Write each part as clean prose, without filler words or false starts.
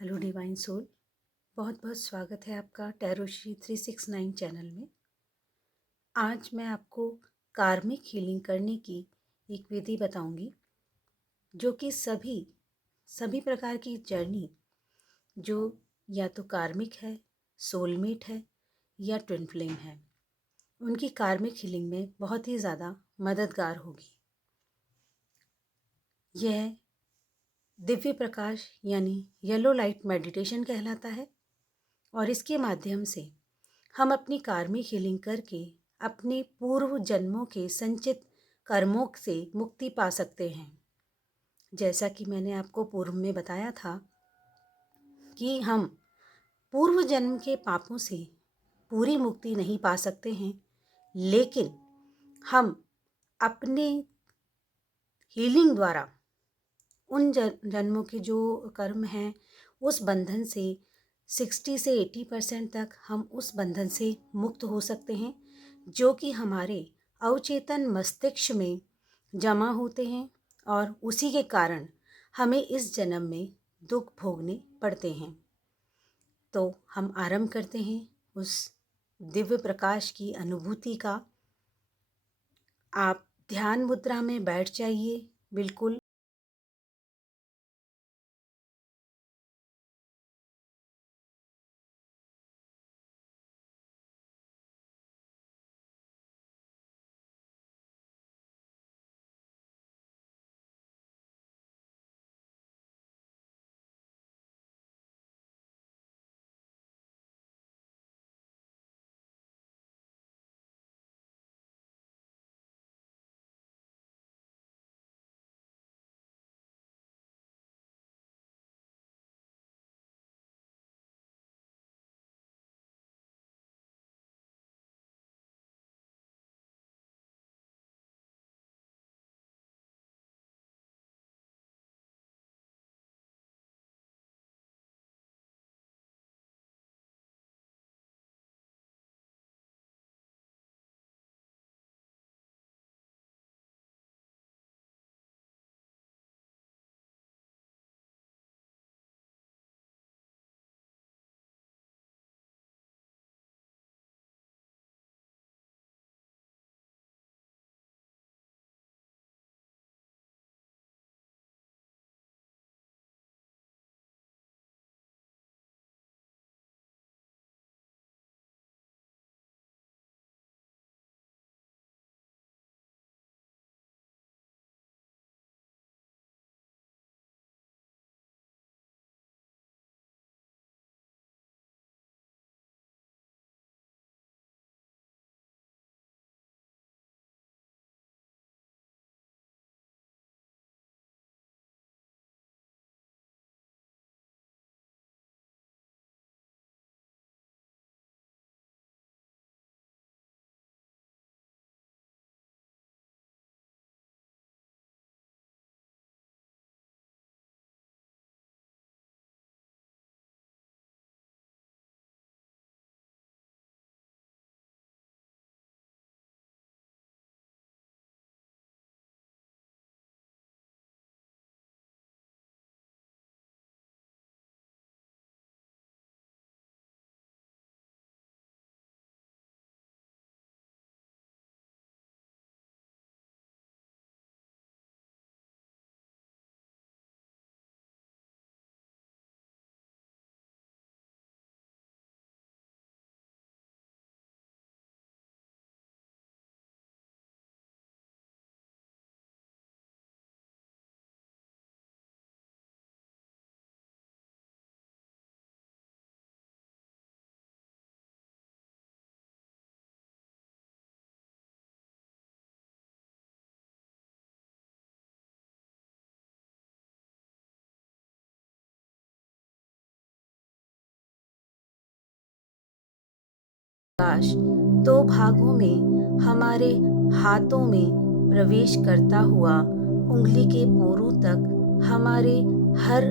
Hello divine soul, बहुत बहुत स्वागत है आपका टैरोश्री 369 चैनल में। आज मैं आपको कार्मिक हीलिंग करने की एक विधि बताऊंगी, जो कि सभी प्रकार की जर्नी जो या तो कार्मिक है, सोलमेट है या ट्विन फ्लेम है, उनकी कार्मिक हीलिंग में बहुत ही ज़्यादा मददगार होगी। यह दिव्य प्रकाश यानी येलो लाइट मेडिटेशन कहलाता है और इसके माध्यम से हम अपनी कार्मिक हीलिंग करके अपने पूर्व जन्मों के संचित कर्मों से मुक्ति पा सकते हैं। जैसा कि मैंने आपको पूर्व में बताया था कि हम पूर्व जन्म के पापों से पूरी मुक्ति नहीं पा सकते हैं, लेकिन हम अपने हीलिंग द्वारा उन जन्मों के जो कर्म हैं उस बंधन से 60 से 80% तक हम उस बंधन से मुक्त हो सकते हैं, जो कि हमारे अवचेतन मस्तिष्क में जमा होते हैं और उसी के कारण हमें इस जन्म में दुख भोगने पड़ते हैं। तो हम आरंभ करते हैं उस दिव्य प्रकाश की अनुभूति का। आप ध्यान मुद्रा में बैठ जाइए, बिल्कुल प्रकाश 2 भागों में हमारे हाथों में प्रवेश करता हुआ उंगली के पोरों तक हमारे हर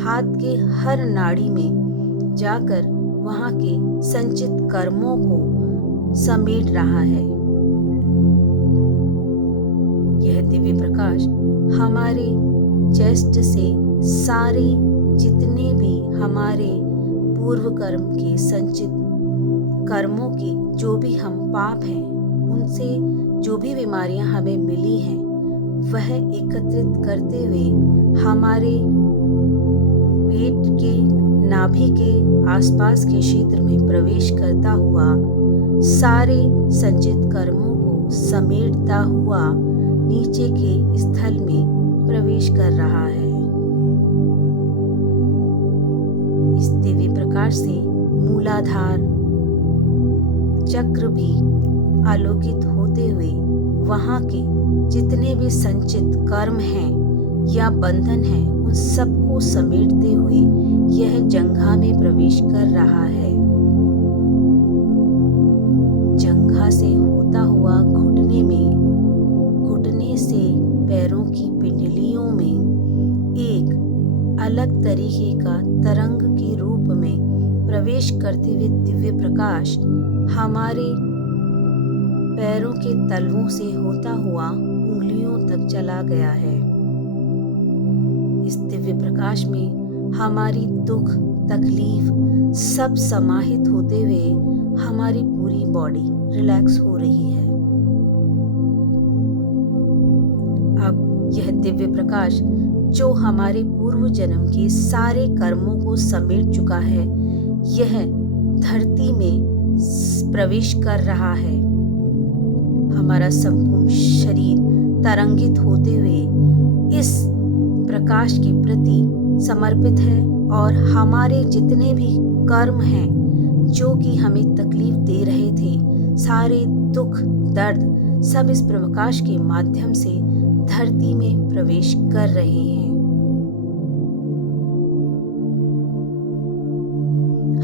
हाथ के हर नाड़ी में जाकर वहाँ के संचित कर्मों को समेट रहा है। यह दिव्य प्रकाश हमारे चेस्ट से सारे जितने भी हमारे पूर्व कर्म के संचित कर्मों के जो भी हम पाप हैं, उनसे जो भी बीमारियां हमें मिली हैं, वह एकत्रित करते हुए हमारे पेट के नाभि के आसपास के क्षेत्र में प्रवेश करता हुआ सारे संचित कर्मों को समेटता हुआ नीचे के स्थल में प्रवेश कर रहा है। इस दिव्य प्रकाश से मूलाधार चक्र भी आलोकित होते हुए वहां के जितने भी संचित कर्म हैं या बंधन हैं, उन सबको समेटते हुए यह जंघा में प्रवेश कर रहा है। जंघा से होता हुआ घुटने में, घुटने से पैरों की पिंडलियों में एक अलग तरीके का तरंग के रूप में प्रवेश करते हुए दिव्य प्रकाश हमारे पैरों के तलवों से होता हुआ उंगलियों तक चला गया है। इस दिव्य प्रकाश में हमारी दुख, तकलीफ सब समाहित होते हुए हमारी पूरी बॉडी रिलैक्स हो रही है। अब यह दिव्य प्रकाश जो हमारे पूर्व जन्म के सारे कर्मों को समेट चुका है, यह धरती में प्रवेश कर रहा है। हमारा संपूर्ण शरीर तरंगित होते हुए इस प्रकाश के प्रति समर्पित है और हमारे जितने भी कर्म हैं जो कि हमें तकलीफ दे रहे थे, सारे दुख, दर्द सब इस प्रकाश के माध्यम से धरती में प्रवेश कर रहे हैं।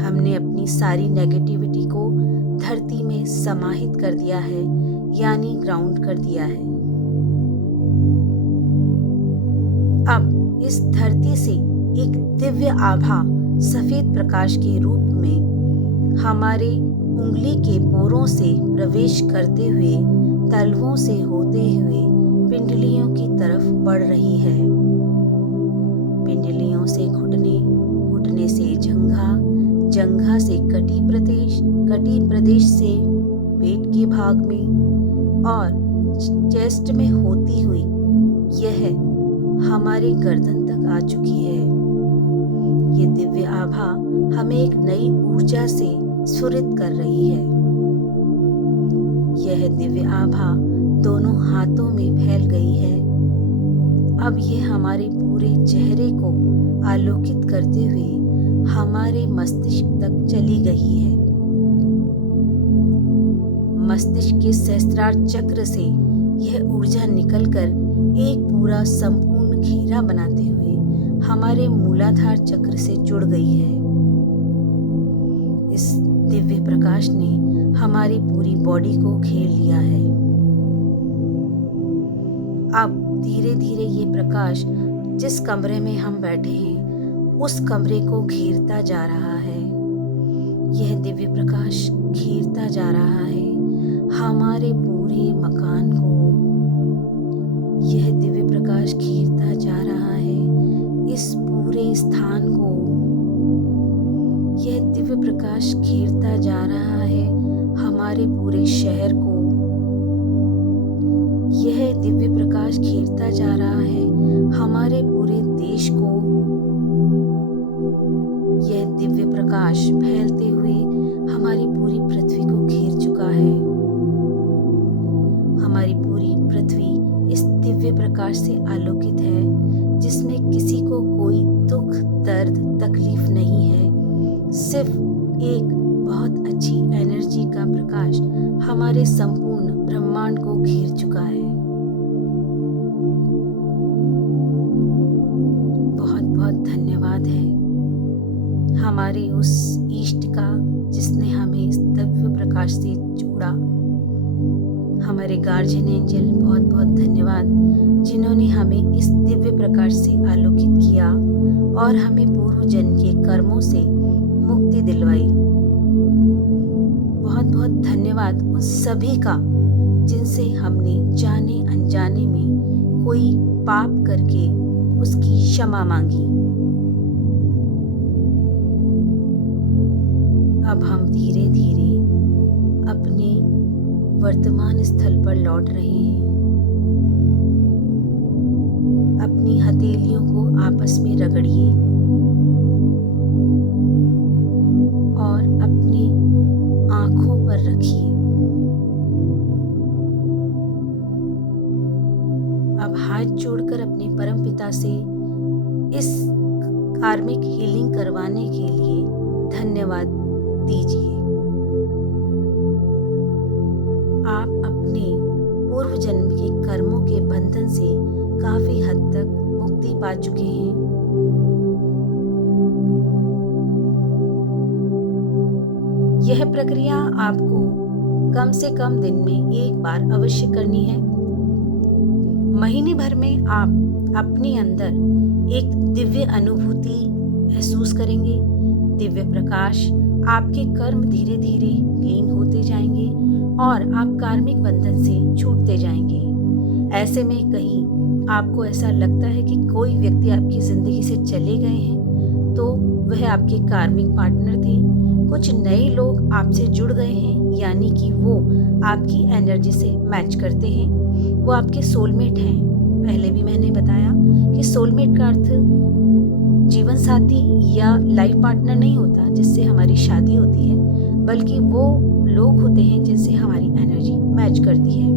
हमने अपनी सारी नेगेटिविटी को धरती में समाहित कर दिया है, यानी ग्राउंड कर दिया है। अब इस धरती से एक दिव्य आभा सफेद प्रकाश के रूप में हमारे उंगली के पोरों से प्रवेश करते हुए तलवों से होते हुए पिंडलियों की तरफ बढ़ रही है। पिंडलियों से घुटने, घुटने से जंघा, जंघा से कटी प्रदेश से पेट के भाग में और चेस्ट में होती हुई यह हमारे गर्दन तक आ चुकी है। ये दिव्य आभा हमें एक नई ऊर्जा से स्फुरित कर रही है। यह दिव्य आभा दोनों हाथों में फैल गई है। अब यह हमारे पूरे चेहरे को आलोकित करते हुए हमारे मस्तिष्क तक चली गई है। मस्तिष्क के सहस्त्रार चक्र से यह ऊर्जा निकलकर एक पूरा संपूर्ण घेरा बनाते हुए हमारे मूलाधार चक्र से जुड़ गई है। इस दिव्य प्रकाश ने हमारी पूरी बॉडी को घेर लिया है। अब धीरे धीरे ये प्रकाश जिस कमरे में हम बैठे हैं उस कमरे को घेरता जा रहा है। यह दिव्य प्रकाश घेरता जा रहा है हमारे पूरे मकान को। यह दिव्य प्रकाश घेरता जा रहा है इस पूरे स्थान को। यह दिव्य प्रकाश घेरता जा रहा है हमारे पूरे शहर को। यह दिव्य प्रकाश घेरता जा रहा है हमारे पूरे देश को। यह दिव्य प्रकाश फैलते हुए हमारी पूरी पृथ्वी को घेर चुका है। हमारी पूरी पृथ्वी इस दिव्य प्रकाश से आलोकित है, जिसमें किसी को कोई दुख, दर्द, तकलीफ नहीं है। सिर्फ एक बहुत अच्छी एनर्जी का प्रकाश हमारे संपूर्ण ब्रह्मांड को घेर चुका है। बहुत बहुत धन्यवाद है हमारे उस इष्ट का जिसने हमें इस दिव्य प्रकाश से जोड़ा। हमारे गार्जियन एंजल बहुत बहुत धन्यवाद जिन्होंने हमें इस दिव्य प्रकाश से आलोकित किया और हमें पूर्व जन्म के कर्मों से मुक्ति दिलवाई। बहुत बहुत धन्यवाद उन सभी का जिनसे हमने जाने अनजाने में कोई पाप करके उसकी क्षमा मांगी। अब हम धीरे धीरे अपने वर्तमान स्थल पर लौट रहे हैं। अपनी हथेलियों को आपस में रगड़िए और अपनी आंखों पर रखिए। अब हाथ जोड़कर अपने परमपिता से इस कार्मिक हीलिंग करवाने के लिए धन्यवाद दीजिए। आप अपने पूर्व जन्म के कर्मों के बंधन से काफी हद तक मुक्ति पा चुके हैं। यह प्रक्रिया आपको कम से कम दिन में एक बार अवश्य करनी है। महीने भर में आप अपने अंदर एक दिव्य अनुभूति महसूस करेंगे। दिव्य प्रकाश, आपके कर्म धीरे धीरे क्लीन होते जाएंगे और आप कार्मिक बंधन से छूटते जाएंगे। ऐसे में कहीं आपको ऐसा लगता है कि कोई व्यक्ति आपकी जिंदगी से चले गए हैं, तो वह आपके कार्मिक पार्टनर थे। कुछ नए लोग आपसे जुड़ गए हैं, यानी कि वो आपकी एनर्जी से मैच करते हैं। वो आपके सोलमेट हैं। पहले भी मैंने बताया कि सोलमेट का अर्थ जीवन साथी या लाइफ पार्टनर नहीं होता जिससे हमारी शादी होती है, बल्कि वो लोग होते हैं जिनसे हमारी एनर्जी मैच करती है।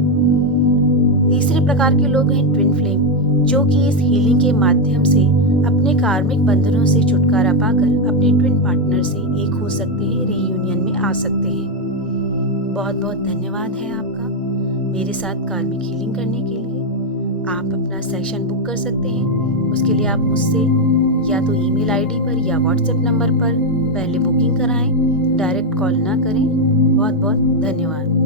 तीसरे प्रकार के लोग हैं ट्विन फ्लेम, जो कि इस हीलिंग के माध्यम से अपने कार्मिक बंधनों से छुटकारा पाकर अपने ट्विन पार्टनर से एक हो सकते हैं, रीयूनियन में आ सकते हैं। बहुत बहुत धन्यवाद है आपका मेरे साथ कार्मिक हीलिंग करने के लिए। आप अपना सेशन बुक कर सकते हैं। उसके लिए आप मुझसे या तो ईमेल आईडी पर या व्हाट्सएप नंबर पर पहले बुकिंग कराएं, डायरेक्ट कॉल ना करें। बहुत बहुत धन्यवाद।